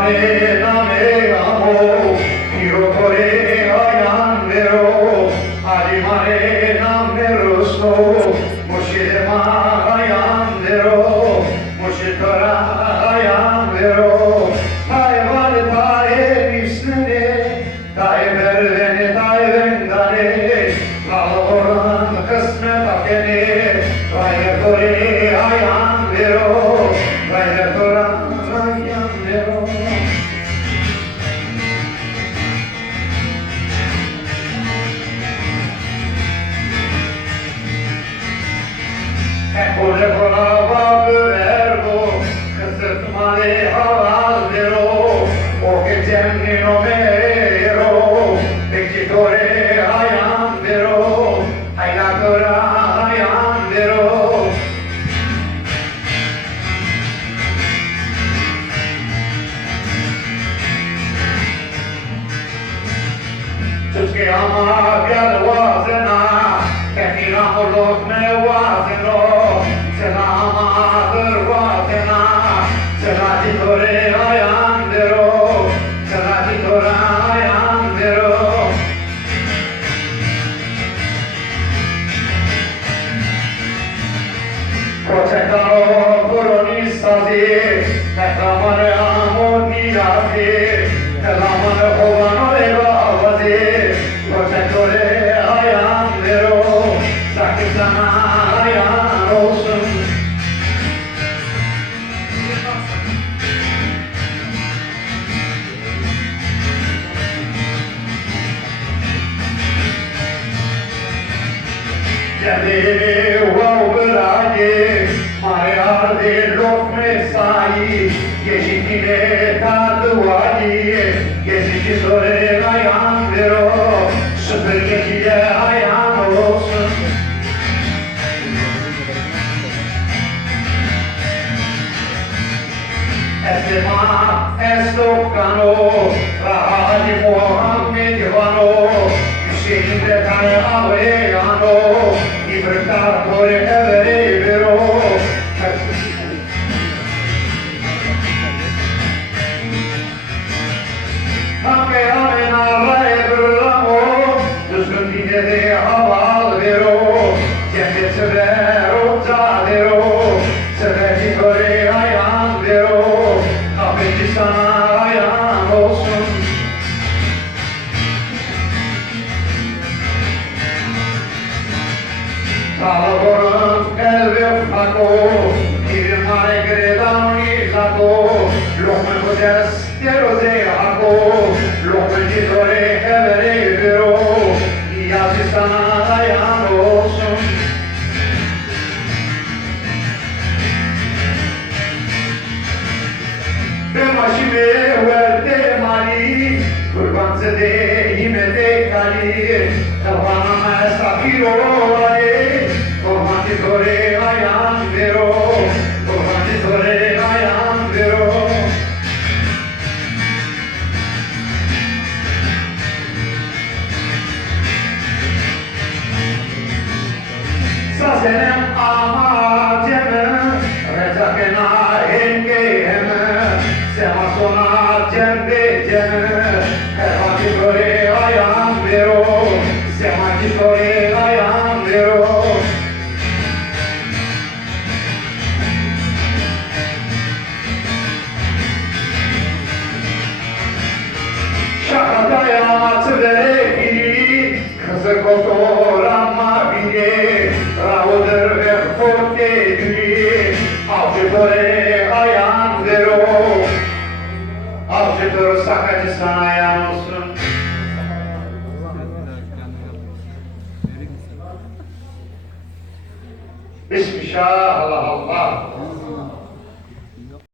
mare name amo, io vorrei ayandero, ali mare name rosto, moshire ma ayandero, moshitara ayandero, tay vale tay visnene, tay berdene tay vendane, laloran kısmet akene, vay vorrei ayandero, vay vorrei Ecco colava verbo, male havaldero, o che tieni nomero, pecitore ayandero, hai natura ayandero. Çünkü ama gel vazena, kendi namurluk ne vazeno, selamadır vazena, selatitore ayandero, selatitore ayandero. Protectaro coronistasi, reclamare ammonirasi, reclamare ovanore vavasi, protettore ayandero, sakitana ayan olsun. Gelini vav bıragi, mayardi lok mesai, geçitine tadı vadi, geçici sore ayandero, süpürgeciye ayan olsun. Esma estokano, rahadi Muhammed vano, Hüseyin de tane aveyano, İbriktar kore evre vero. Hakke amen arraya durramo, düzgün dine de haval vero, cennet sever otza vero, severi kore ayan vero, affeti sana ayan olsun. Salaborun elve fako, irmane gredani lako, l'homme modeste rosé hako, l'homme ditore evere vero, iasi sana ayan olsun. Bemaşime verde mali, kurban zede himete kali, kafanama safir olay, kormati tore ayan vero, kormati tore ayan vero. Sasenem ama cemem, rezakena henge hemem, semasona cembe cemem, kormati tore ayan vero, semati tore ayan vero. Şakadaya atıveri, kızı kotoranma bile, ravudur ve forte gülü, avcıları ayan vero, avcıdır sakacı sana ayan olsun. Bismillah, Allah Allah.